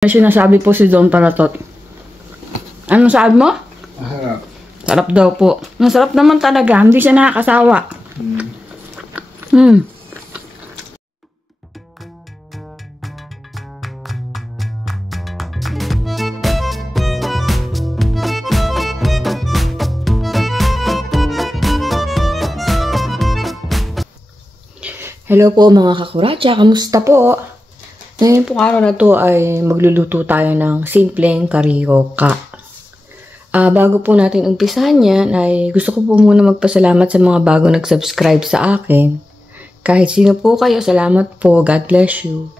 May sinasabi po si Don Paratot. Anong sabi mo? Masarap. Sarap daw po. Masarap naman talaga. Hindi siya nakakasawa. Hello po mga kakuracha. Kamusta po? Ngayon pong araw na to ay magluluto tayo ng simpleng karyoka. Bago po natin umpisahan yan, ay gusto ko po muna magpasalamat sa mga bago nag-subscribe sa akin. Kahit sino po kayo, salamat po. God bless you.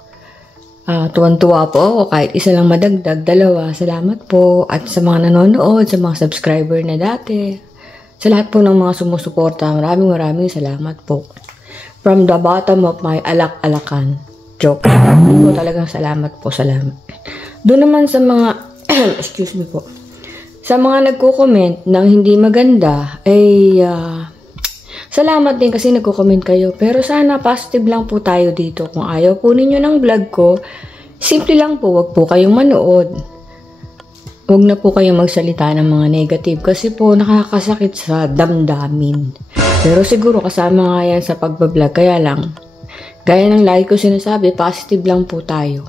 Tuwan-tuwa po ako kahit isa lang madagdag, dalawa. Salamat po. At sa mga nanonood, sa mga subscriber na dati, sa lahat po ng mga sumusuporta, maraming salamat po. From the bottom of my alak-alakan. Joke. Po talagang salamat po, salamat. Doon naman sa mga, excuse me po, sa mga nagko-comment ng hindi maganda, ay salamat din kasi nagko-comment kayo. Pero sana positive lang po tayo dito. Kung ayaw po ninyo ng vlog ko, simple lang po, wag po kayong manood. Huwag na po kayong magsalita ng mga negative kasi po nakakasakit sa damdamin. Pero siguro kasama nga yan sa pagbablog, kaya lang, gaya ng lagi ko sinasabi, positive lang po tayo.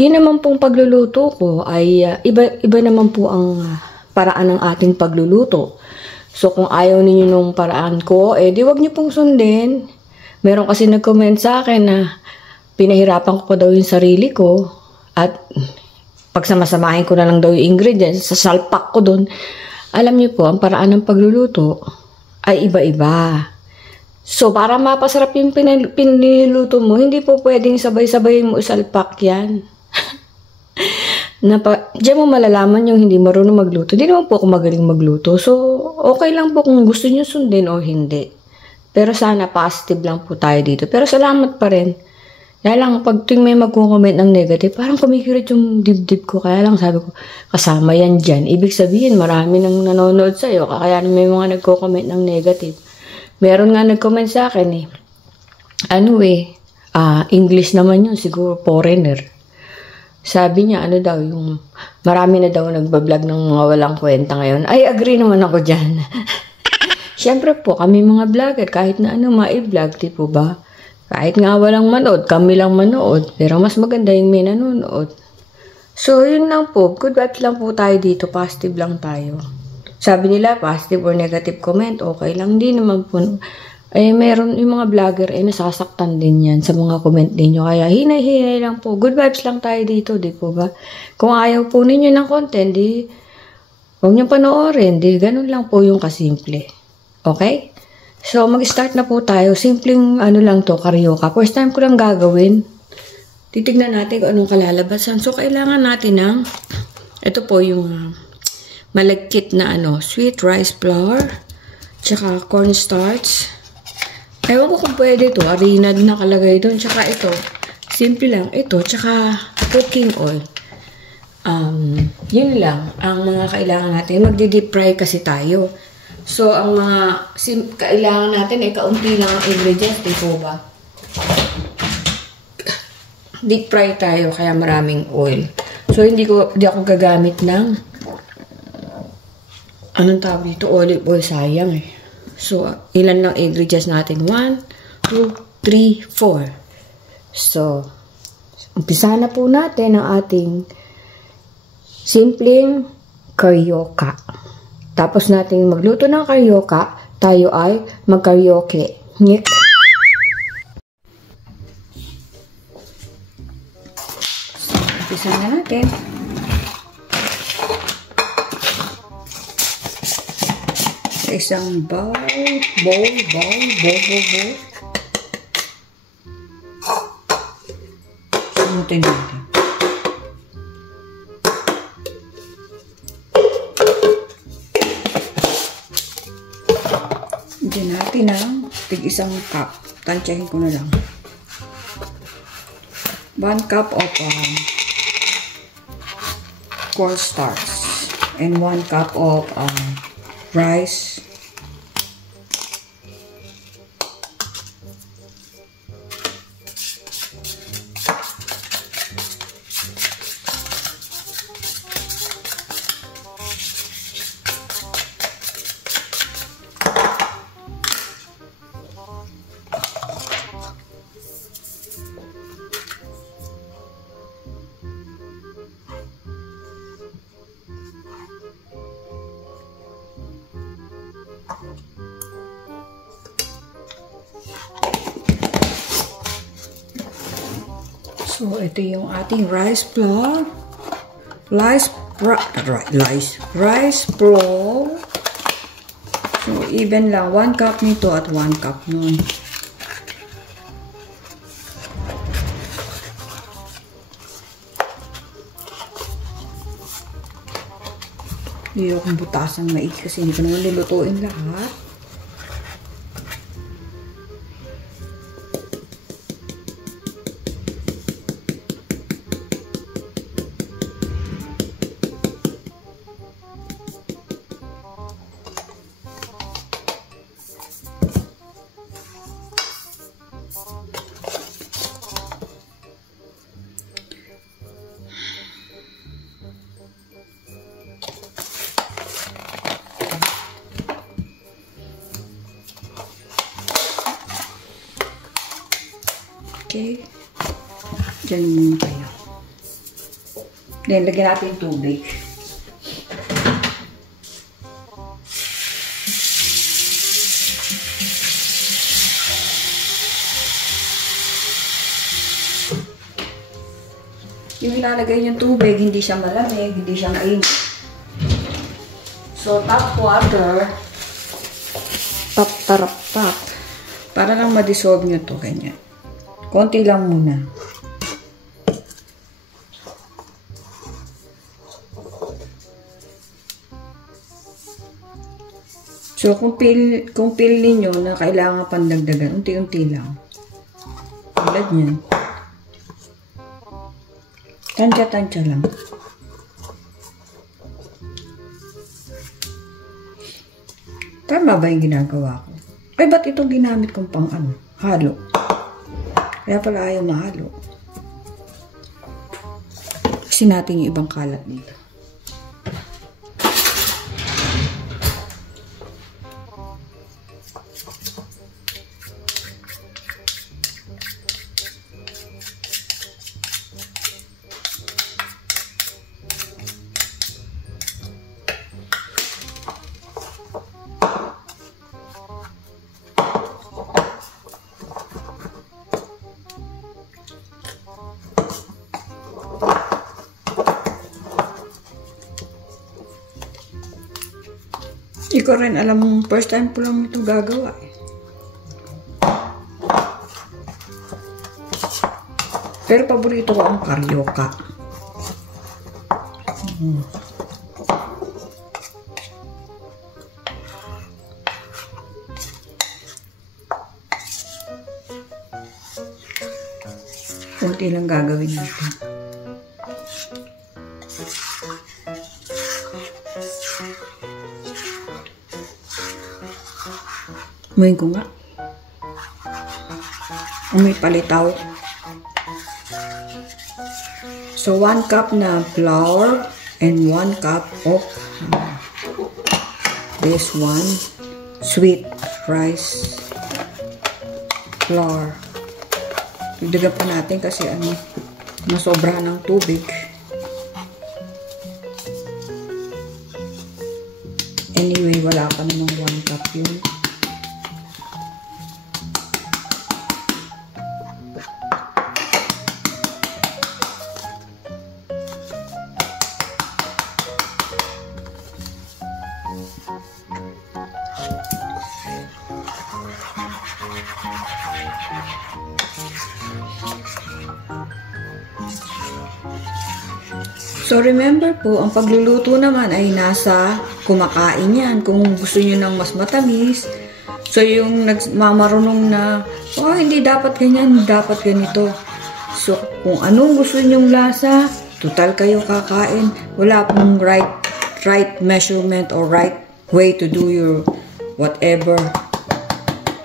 Yun naman pong pagluluto ko ay iba naman po ang paraan ng ating pagluluto. So kung ayaw ninyo nung paraan ko, di wag niyo pong sundin. Meron kasi nag-comment sa akin na pinahirapan ko pa daw yung sarili ko at pagsamasamahin ko na lang daw yung ingredients, sasalpak ko doon. Alam niyo po, ang paraan ng pagluluto ay iba-iba. So, para mapasarap yung pinililuto mo, hindi po pwedeng sabay-sabay mo isalpak yan. Diyan mo malalaman yung hindi marunong magluto. Hindi naman po ako magaling magluto. So, okay lang po kung gusto nyo sundin o hindi. Pero sana positive lang po tayo dito. Pero salamat pa rin. Kaya lang, pag tuwing may magko-comment ng negative, parang kumikirit yung dibdib ko. Kaya lang sabi ko, kasama yan dyan. Ibig sabihin, marami nang nanonood sa'yo. Kaya may mga nagko-comment ng negative. Meron nga nag-comment sa akin English naman yun, siguro foreigner. Sabi niya, yung marami na daw nagbablog ng mga walang kwenta ngayon. Ay, agree naman ako dyan. Siyempre po, kami mga vlogger, kahit na ma-vlog, di po ba? Kahit nga walang manood, kami lang manood. Pero mas maganda yung may nanonood. So, yun lang po. Good vibes lang po tayo dito. Positive lang tayo. Sabi nila, positive or negative comment, okay lang din naman po. Meron yung mga vlogger, nasasaktan din yan sa mga comment ninyo. Kaya hinay-hinay lang po. Good vibes lang tayo dito, di po ba? Kung ayaw po ninyo ng content, huwag nyo panoorin. Ganun lang po yung kasimple. Okay? So, mag-start na po tayo. Simpleng, lang to, karyoka. First time ko lang gagawin. Titignan natin kung anong kalalabasan. So, kailangan natin ng, ito po yung malagkit na sweet rice flour, tsaka cornstarch. Ewan ko kung pwede ito, harina din nakalagay doon, tsaka ito, simple lang, ito, tsaka cooking oil. Yun lang, ang mga kailangan natin. Magdi-deep fry kasi tayo. So, ang mga kailangan natin ay kaunti lang ang ingredients, di po ba? Deep fry tayo, kaya maraming oil. So, hindi ako gagamit ng anong tawag dito? Olive oil, sayang eh. So, ilan lang ingredients natin? 1, 2, 3, 4. So, umpisa na po natin ang ating simpleng karyoka. Tapos natin magluto ng karyoka, tayo ay magkaryoke. Nyek. So, umpisa na natin. Isang bowl. Samutin natin. Diyan natin ang tig-isang cup. Tansyahin ko na lang. 1 cup of cornstarch and 1 cup of rice. So, ito yung ating rice flour. Rice flour. So, even lang. 1 cup nito at 1 cup nun. Hindi akong butasang maigi kasi hindi ko naman nilutuin lahat. Okay. Diyan muna kayo. Then, lagyan natin tubig. Yung ilalagay yung tubig, hindi siya malamig, hindi siya mainit. So, tap water. Tap, tarap, tap. Para lang ma-dissolve nyo to, ganyan. Konti lang muna. So, kung feel ninyo na kailangan pandagdagan, unti-unti lang. Tulad niyan. Tansya-tansya lang. Tama ba yung ginagawa ko? Ay, ba't ito ginamit kong pang halo? Kaya pala ayaw mahalo. Kasi natin yung ibang kalat dito. Hindi ko rin alam, first time ko lang ito gagawa eh. Pero paborito ko ang karyoka. Kunti lang gagawin natin. Amoy ko nga. Amoy palitaw. So, 1 cup na flour and 1 cup of this one, sweet rice flour. Dagdagan pa natin kasi nasobra ng tubig. Anyway, wala pa namang 1 cup yun. So, remember po, ang pagluluto naman ay nasa kumakain yan. Kung gusto nyo ng mas matamis, so yung nagmamarunong na, oh, hindi dapat ganyan, dapat ganito. So, kung anong gusto nyong lasa, total kayo kakain. Wala pong right measurement or right way to do your whatever.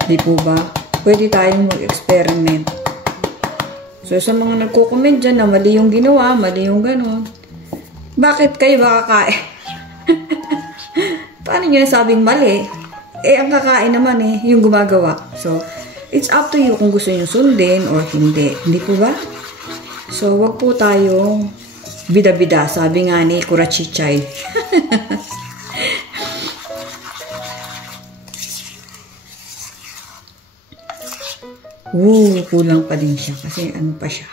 Di po ba? Pwede tayong mag-experiment. So, sa mga nagko-comment dyan na mali yung ginawa, mali yung ganon, bakit kayo ba kakain? Paano nyo nasabing mali? Eh, ang kakain naman yung gumagawa. So, it's up to you kung gusto nyo sundin or hindi. Hindi po ba? So, wag po tayong bida-bida. Sabi nga ni Kurachichay. Kulang pa din siya kasi ano pa siya.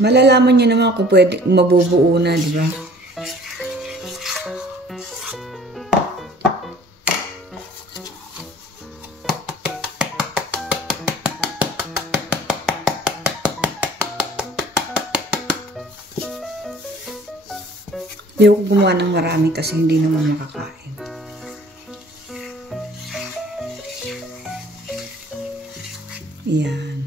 malalaman niyo naman kung pwede mabubuo na, di ba? Hindi ako gumawa ng marami kasi hindi naman makakain. Yan.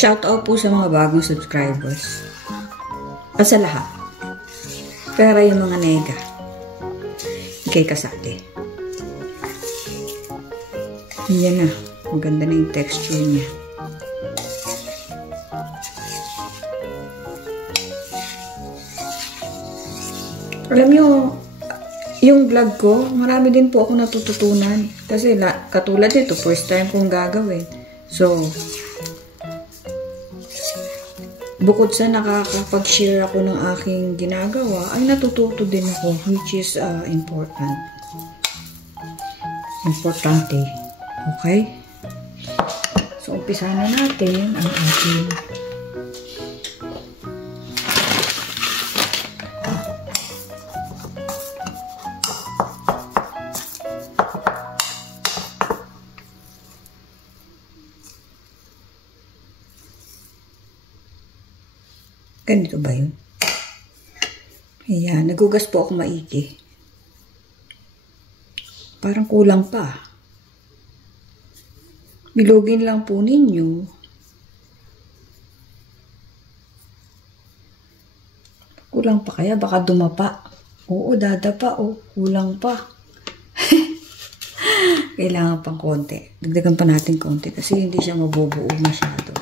Shout out po sa mga bagong subscribers. At sa lahat. Pero yung mga nega. Ikay kasali. Yan na. Maganda na yung texture niya. Alam nyo, yung vlog ko, marami din po ako natututunan. Kasi katulad ito, first time kong gagawin. So, bukod sa nakakapag-share ako ng aking ginagawa, ay natututo din ako, which is important. Importante. Okay? So, umpisa na natin ang ating ganito ba yun? Ayan, nagugas po ako maigi. Parang kulang pa. Bilugin lang po ninyo. Kulang pa kaya? Baka dumapa. Oo, dadapa. Oo, kulang pa. Kailangan pang konti. Dagdagan pa natin konti kasi hindi siya mabubuo masyado.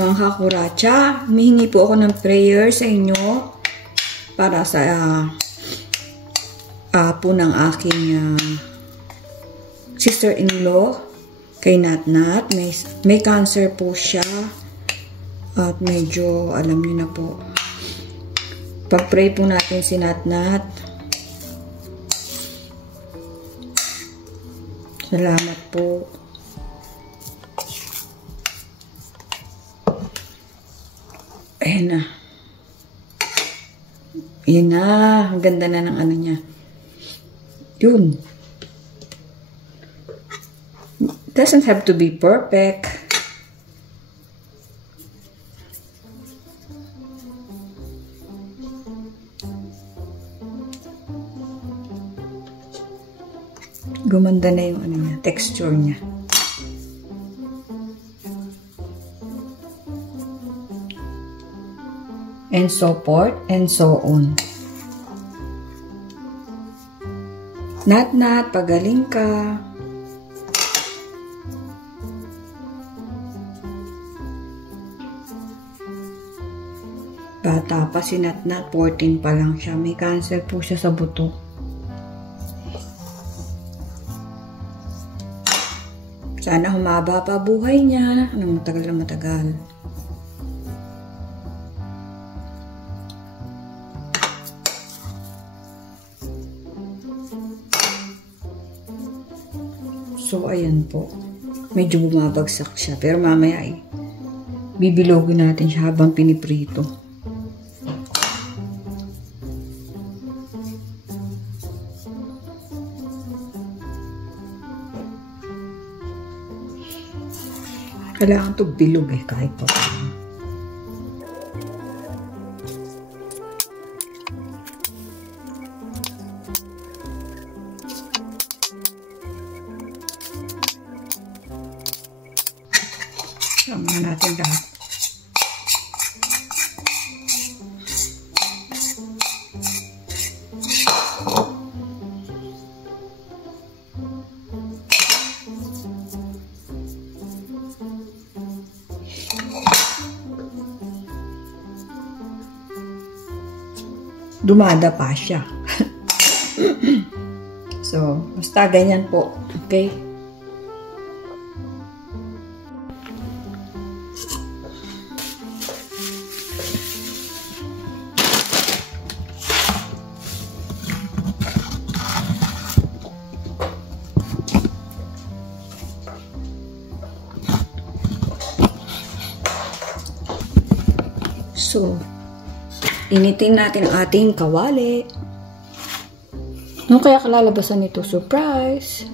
Mga kakuracha, humihingi po ako ng prayer sa inyo para sa po ng aking sister-in-law kay Natnat. May cancer po siya at medyo alam niyo na po. Pag-pray po natin si Natnat. Salamat po. Ayan na. Ayan na. Ang ganda na ng ano niya. Yun. It doesn't have to be perfect. Gumanda na yung ano niya, texture niya. And so forth, and so on. Natnat, pagaling ka. Bata pa si Natnat, 14 pa lang siya. May cancer po siya sa buto. Sana humaba pa buhay niya. Nang matagal na matagal. So, ayan po. Medyo bumabagsak siya. Pero mamaya ay bibilogin natin siya habang piniprito. Kailangan ito bilog eh, kahit pa. Sama natin lahat. dumada pa siya. So, basta ganyan po. Okay? So, initin natin ang ating kawali. Ano kaya kalalabasan nito? Surprise!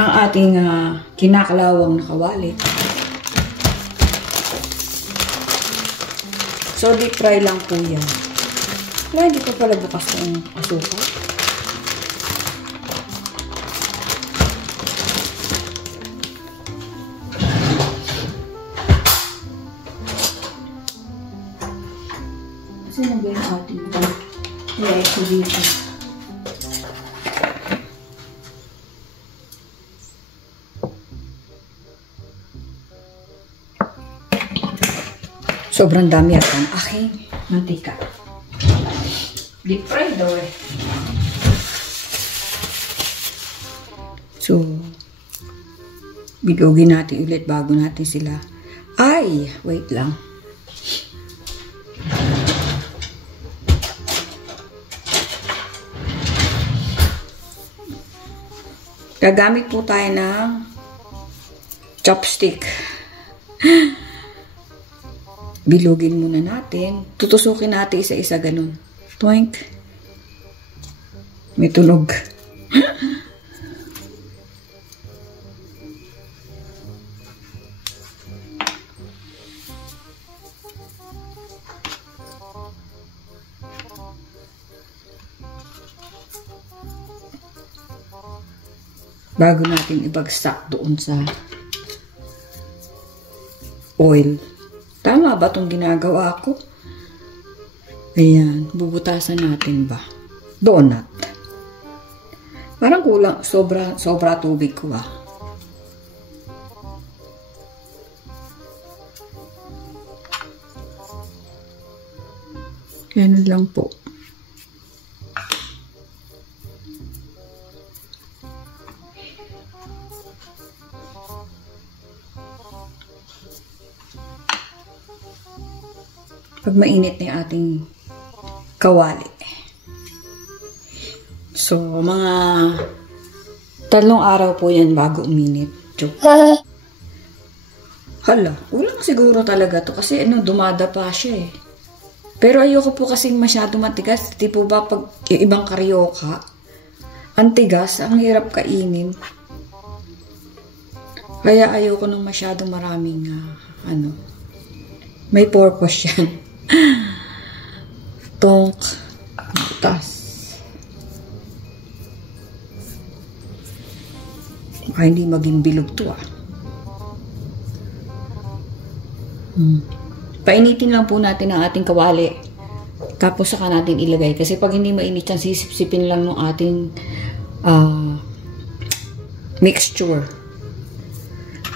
Ang ating kinakalawang na kawali. So, deep fry lang po yan. Wala, hindi pa pala bukas ng asukal. Sino ba yung ating ito dito? Sobrang dami at ang aking mantika. Deep fried daw eh. So, bilogin natin ulit bago natin sila. Ay, wait lang. Gagamit po tayo ng chopstick. Bilugin muna natin. Tutusukin natin isa-isa ganun. Toink. May tunog. Bago natin ibagsak doon sa oil. Tama ba itong ginagawa ko? Ayan, bubutasan natin ba? Donut. Parang kulang, sobra tubig ko ah. Ganun lang po. Pag mainit na yung ating kawali. So, mga 3 araw po yan bago uminit. Hala, ulang siguro talaga to kasi dumada pa siya eh. Pero ayoko po kasing masyado matigas. Di po ba pag ibang karyoka, ang tigas, ang hirap kainin. Kaya ayoko nung masyado maraming may purpose yan. Tonk. Butas. Baka hindi maging bilog to ah. Painitin lang po natin ang ating kawali. Tapos saka natin ilagay. Kasi pag hindi mainit yan, sisip-sipin lang ng ating mixture.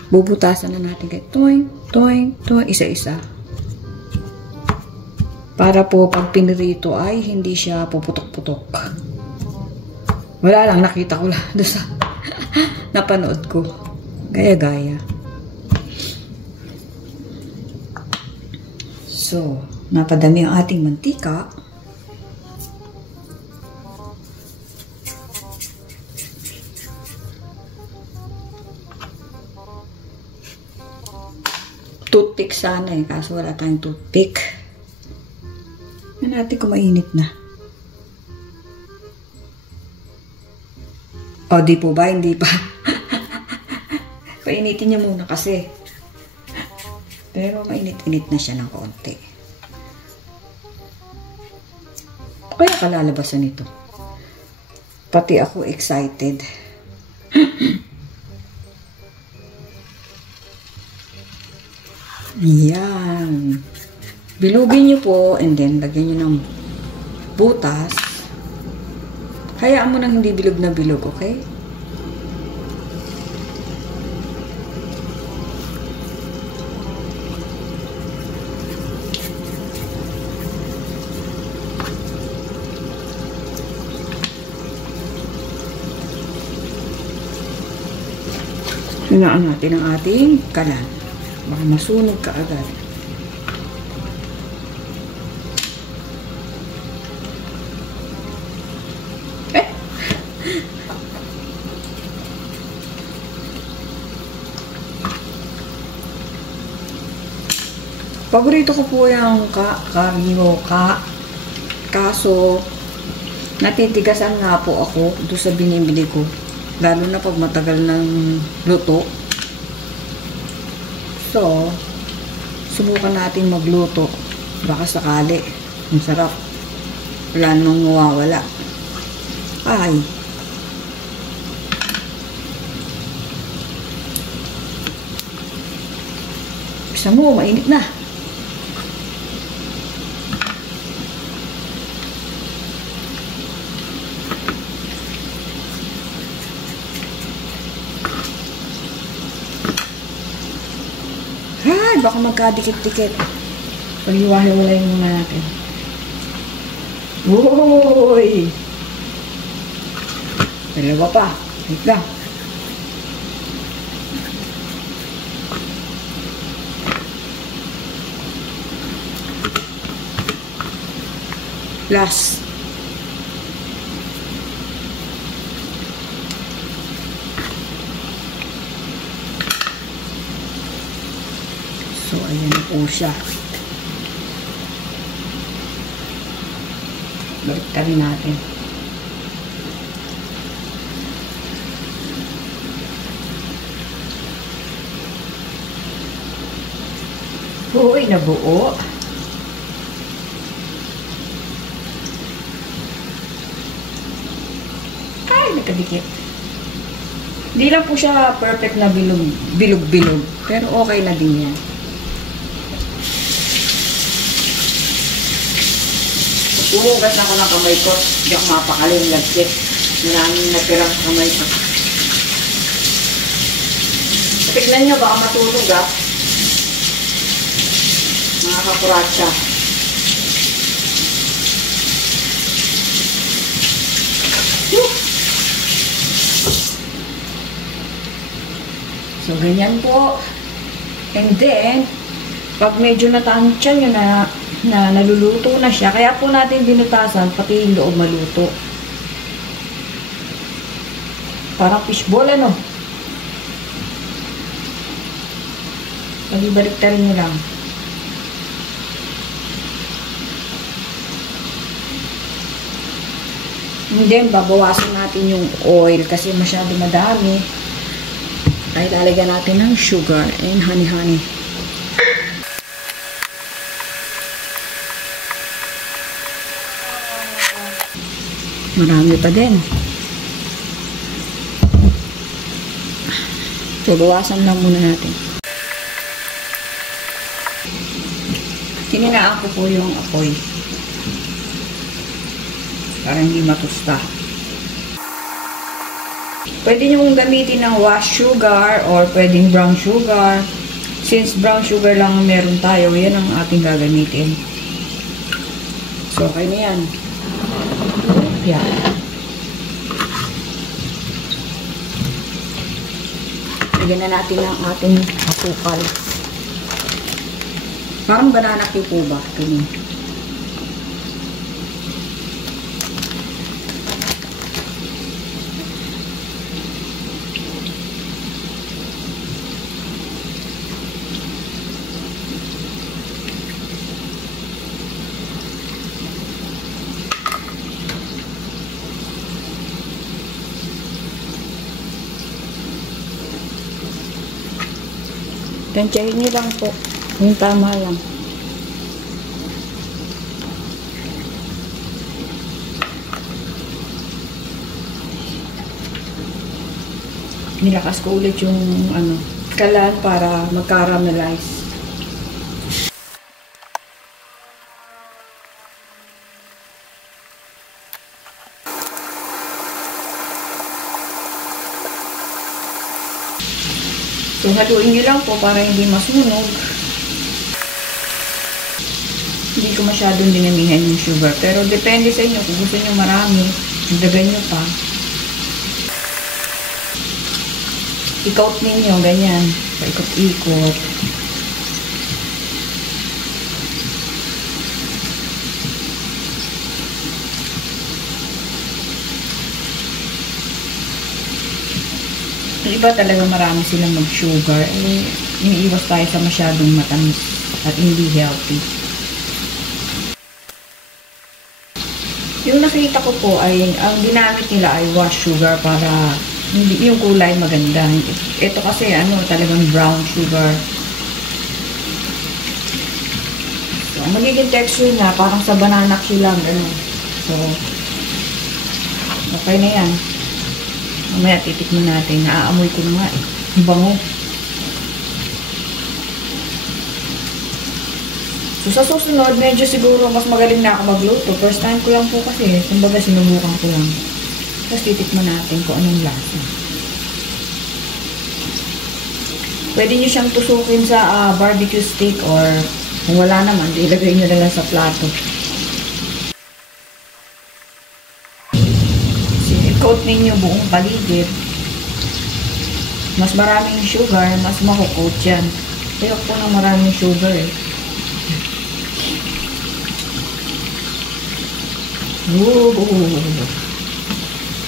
Bubutasan na natin kay toing, toing, toing, isa-isa. Para po pag pinirito ay hindi siya puputok-putok. Wala lang, nakita ko lang doon sa napanood ko. Gaya-gaya. So, napadami ang ating mantika. Toothpick sana eh, kaso wala tayong toothpick. Yan natin kung mainit na. O, di po ba? Hindi pa. Painitin niya muna kasi. Pero mainit-init na siya ng konti. Kaya kalalabasan ito. Pati ako excited. Yan. Bilugin nyo po and then lagyan nyo ng butas. Hayaan mo nang hindi bilog na bilog, okay? Hinaan natin ang ating kalan. Baka masunog ka agad. Paborito ko po yung karyoka. Kaso, natitigasan nga po ako doon sa binibili ko. Lalo na pag matagal ng luto. So, subukan natin magluto. Baka sakali. Ang sarap. Wala namang mawawala. Ay. Isa mo, mainit na. Ay, baka magkadikit-dikit. Pag-iwahiwalay muna natin. Uy! Dalawa pa. Wait lang. Last. So, ayan na po siya. Baliktarin natin. Uy, nabuo. Ay, nagkadikit. Hindi lang po siya perfect na bilog-bilog. Pero okay na din yan. Huhugas na ko ng kamay ko. Hindi ako mapakalim lagkit. Maraming natirang kamay ko. Tignan nyo, baka matulog ah. Mga kakuratsa. So, ganyan po. And then, pag medyo natansya nyo na naluluto na siya, kaya po natin binutasan, pati yung loob maluto. Parang fishball, ano? Pag-ibaliktarin nyo lang. And then, babawasan natin yung oil kasi masyado madami. Ay, lalagyan natin ng sugar and honey. Marami pa din. So, bawasan lang muna natin. Hininaan ko po yung apoy. Para hindi matusta. Pwede nyo gamitin ng wash sugar or pwedeng brown sugar. Since brown sugar lang ang meron tayo, yan ang ating gagamitin. So, okay na yan. Yan. Lagyan na natin ang ating asukal. Parang banana cue po ba? Ganun. Tansyahin niyo lang po. Yung tama lang. Nilakas ko ulit yung kalan para mag-caramelize. So, haluin nyo lang po para hindi masunog. Hindi ko masyadong dinamihan yung sugar. Pero depende sa inyo. Kung gusto nyo marami, dagan nyo pa. I-coat ninyo, ganyan. Paikot-ikot. Yung iba talaga marami silang mag-sugar. Iniiwas tayo sa masyadong matamis at hindi healthy. Yung nakita ko po ay, ang ginamit nila ay wash sugar para hindi yung kulay maganda. Ito kasi talagang brown sugar. So, ang magiging texture niya parang sa banana Q lang. So, okay na yan. Mamaya titikman natin. Naaamoy ko na nga eh. Ang bango. So sa susunod, medyo siguro mas magaling na ako magluto. First time ko lang po kasi. Kumbaga sinubukan ko lang. Tapos titikman natin kung anong lasa. Pwede nyo siyang tusukin sa barbecue stick or kung wala naman, ilagay nyo na lang sa plato. I-coat ninyo buong paligid. Mas maraming sugar, mas makukoat yan. Kaya po ng maraming sugar eh. Ooh,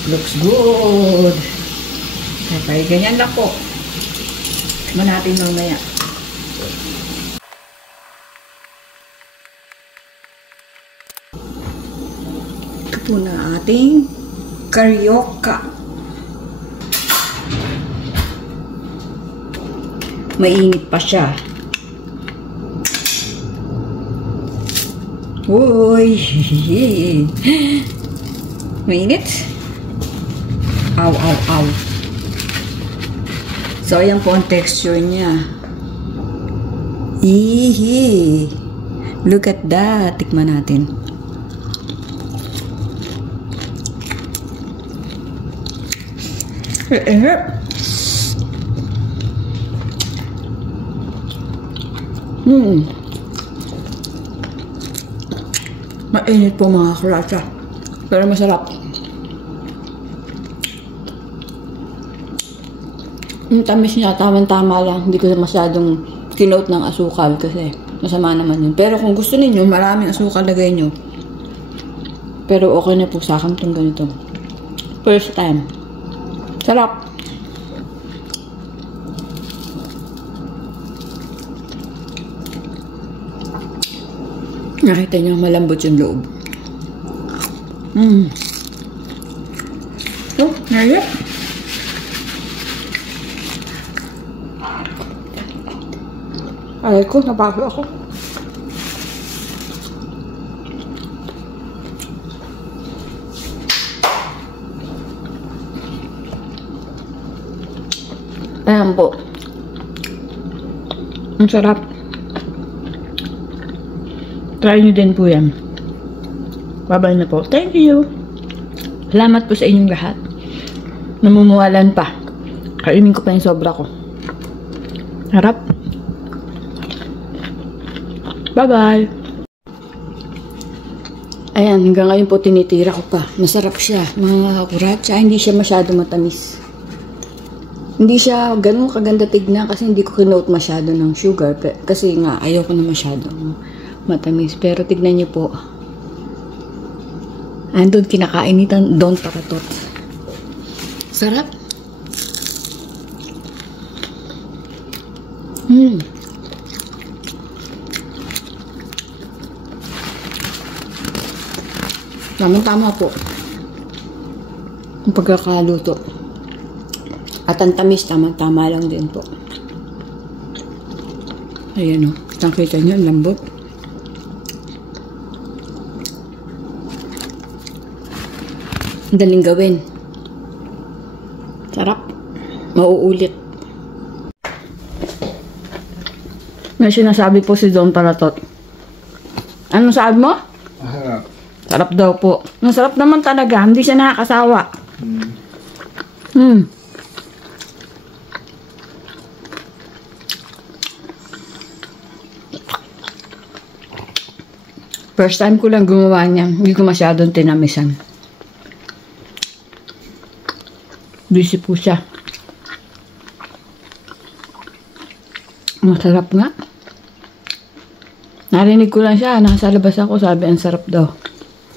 looks good. Okay, ganyan lang po. Tikman natin mamaya. Ito po na ating carioca. Mainit pa siya. Uy! Mainit? Aw, aw, aw. So, ayan po ang texture niya. Ihi! Look at that. Tikman natin. Mainit po mga karatsa. Pero masarap. Yung tamis niya, tama-tama lang. Hindi ko masyadong kinote ng asukal kasi masama naman yun. Pero kung gusto ninyo, maraming asukal lagay nyo. Pero okay na po sa akin itong ganito. First time. Sarap. Nakita nyo, malambot yung loob. Oh, ngayon. Alay ko, nabago ako. Ayan po. Ang sarap. Try nyo din po yan. Bye-bye na po. Thank you. Salamat po sa inyong lahat. Namumuwalan pa. Kainin ko pa yung sobra ko. Harap. Bye-bye. Ayan, hanggang ngayon po tinitira ko pa. Masarap siya, mga kakuratsa. Hindi siya masyado matamis. Hindi siya ganun kaganda tignan kasi hindi ko kinote masyado ng sugar. Kasi nga, ayoko na masyado matamis. Pero tignan niyo po. Andun kinakain nito Don Paratot. Sarap. Tama-tama po. Ang pagkakaluto. At ang tamis, tama-tama lang din po. Ayan o. Nakita nyo, ang lambot. Ang daling gawin. Sarap. Mauulit. May sinasabi po si Don Paratot. Anong sabi mo? Masarap. Sarap daw po. Masarap naman talaga. Hindi siya nakakasawa. First time ko lang gumawa niya. Hindi ko masyadong tinamisan. Busy po siya. Masarap nga. Narinig ko lang siya. Nasa labas ako. Sabi, ang sarap daw.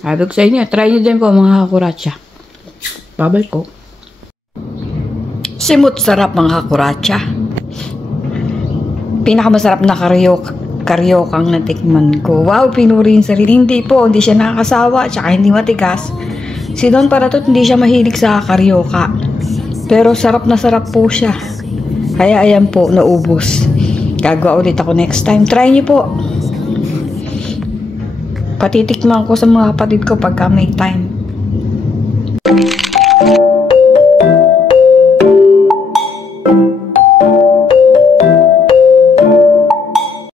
Sabi ko sa inyo, try nyo din po mga kakuratsya. Babay ko. Simut sarap mga kakuratsya. Pinakamasarap na karyokang natikman ko. Wow, pinuri yung sarili. Hindi po, hindi siya nakakasawa. Tsaka hindi matigas. Si Don Paratot hindi siya mahilig sa karyoka. Pero sarap na sarap po siya. Kaya ayan po, naubos. Gagawa ulit ako next time. Try niyo po. Patitikman ko sa mga kapatid ko pagka may time.